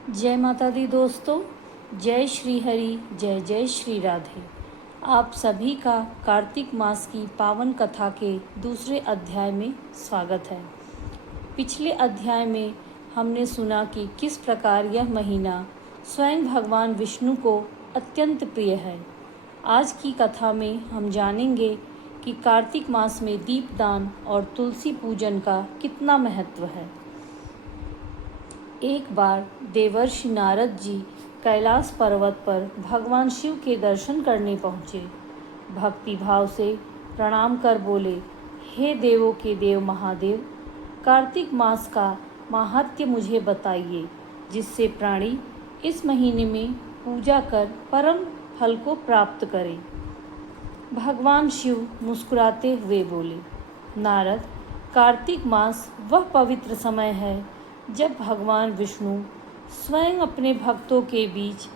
जय माता दी दोस्तों, जय श्री हरि, जय जय श्री राधे। आप सभी का कार्तिक मास की पावन कथा के दूसरे अध्याय में स्वागत है। पिछले अध्याय में हमने सुना कि किस प्रकार यह महीना स्वयं भगवान विष्णु को अत्यंत प्रिय है। आज की कथा में हम जानेंगे कि कार्तिक मास में दीपदान और तुलसी पूजन का कितना महत्व है। एक बार देवर्षि नारद जी कैलाश पर्वत पर भगवान शिव के दर्शन करने पहुँचे। भक्ति भाव से प्रणाम कर बोले, हे देवों के देव महादेव, कार्तिक मास का माहात्म्य मुझे बताइए, जिससे प्राणी इस महीने में पूजा कर परम फल को प्राप्त करें। भगवान शिव मुस्कुराते हुए बोले, नारद, कार्तिक मास वह पवित्र समय है जब भगवान विष्णु स्वयं अपने भक्तों के बीच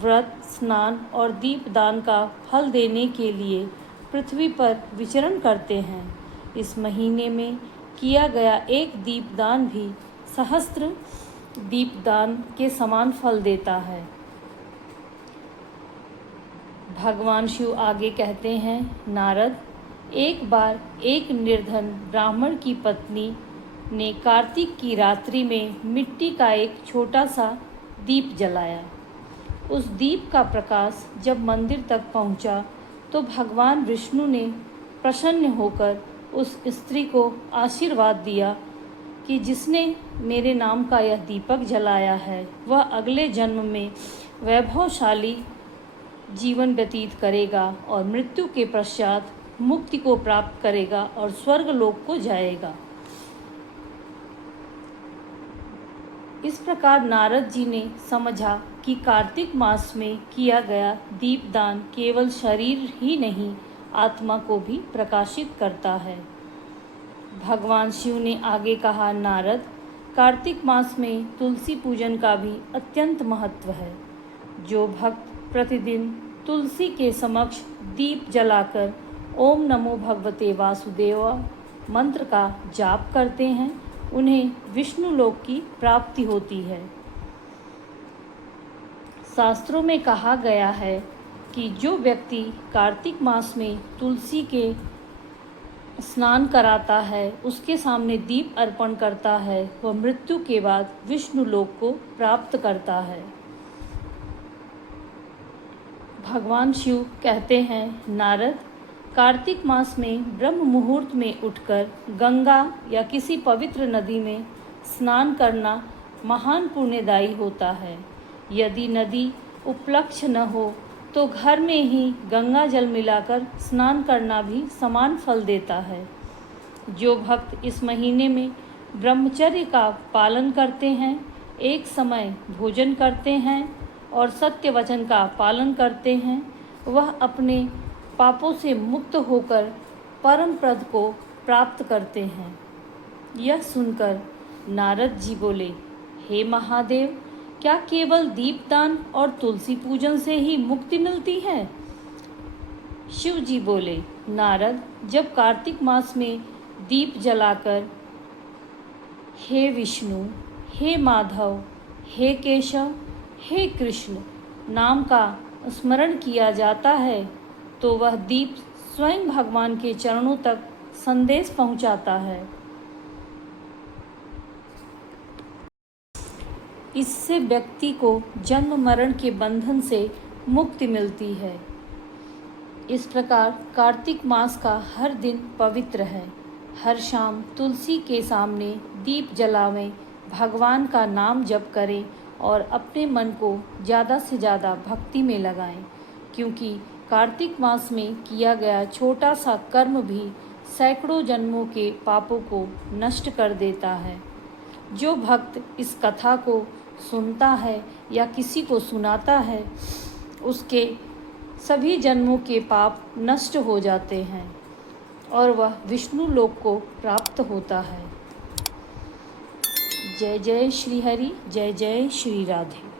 व्रत, स्नान और दीपदान का फल देने के लिए पृथ्वी पर विचरण करते हैं। इस महीने में किया गया एक दीपदान भी सहस्त्र दीपदान के समान फल देता है। भगवान शिव आगे कहते हैं, नारद, एक बार एक निर्धन ब्राह्मण की पत्नी ने कार्तिक की रात्रि में मिट्टी का एक छोटा सा दीप जलाया। उस दीप का प्रकाश जब मंदिर तक पहुंचा तो भगवान विष्णु ने प्रसन्न होकर उस स्त्री को आशीर्वाद दिया कि जिसने मेरे नाम का यह दीपक जलाया है वह अगले जन्म में वैभवशाली जीवन व्यतीत करेगा और मृत्यु के पश्चात मुक्ति को प्राप्त करेगा और स्वर्ग लोक को जाएगा। इस प्रकार नारद जी ने समझा कि कार्तिक मास में किया गया दीपदान केवल शरीर ही नहीं, आत्मा को भी प्रकाशित करता है। भगवान शिव ने आगे कहा, नारद, कार्तिक मास में तुलसी पूजन का भी अत्यंत महत्व है। जो भक्त प्रतिदिन तुलसी के समक्ष दीप जलाकर ओम नमो भगवते वासुदेवा मंत्र का जाप करते हैं, उन्हें विष्णु लोक की प्राप्ति होती है। शास्त्रों में कहा गया है कि जो व्यक्ति कार्तिक मास में तुलसी के स्नान कराता है, उसके सामने दीप अर्पण करता है, वह मृत्यु के बाद विष्णु लोक को प्राप्त करता है। भगवान शिव कहते हैं, नारद, कार्तिक मास में ब्रह्म मुहूर्त में उठकर गंगा या किसी पवित्र नदी में स्नान करना महान पुण्यदायी होता है। यदि नदी उपलक्ष्य न हो तो घर में ही गंगा जल मिलाकर स्नान करना भी समान फल देता है। जो भक्त इस महीने में ब्रह्मचर्य का पालन करते हैं, एक समय भोजन करते हैं और सत्य वचन का पालन करते हैं, वह अपने पापों से मुक्त होकर परम पद को प्राप्त करते हैं। यह सुनकर नारद जी बोले, हे महादेव, क्या केवल दीपदान और तुलसी पूजन से ही मुक्ति मिलती है? शिव जी बोले, नारद, जब कार्तिक मास में दीप जलाकर हे विष्णु, हे माधव, हे केशव, हे कृष्ण नाम का स्मरण किया जाता है तो वह दीप स्वयं भगवान के चरणों तक संदेश पहुंचाता है। इससे व्यक्ति को जन्म मरण के बंधन से मुक्ति मिलती है। इस प्रकार कार्तिक मास का हर दिन पवित्र है। हर शाम तुलसी के सामने दीप जलावें, भगवान का नाम जप करें और अपने मन को ज़्यादा से ज़्यादा भक्ति में लगाएं, क्योंकि कार्तिक मास में किया गया छोटा सा कर्म भी सैकड़ों जन्मों के पापों को नष्ट कर देता है। जो भक्त इस कथा को सुनता है या किसी को सुनाता है, उसके सभी जन्मों के पाप नष्ट हो जाते हैं और वह विष्णु लोक को प्राप्त होता है। जय जय श्री हरि, जय जय श्री राधे।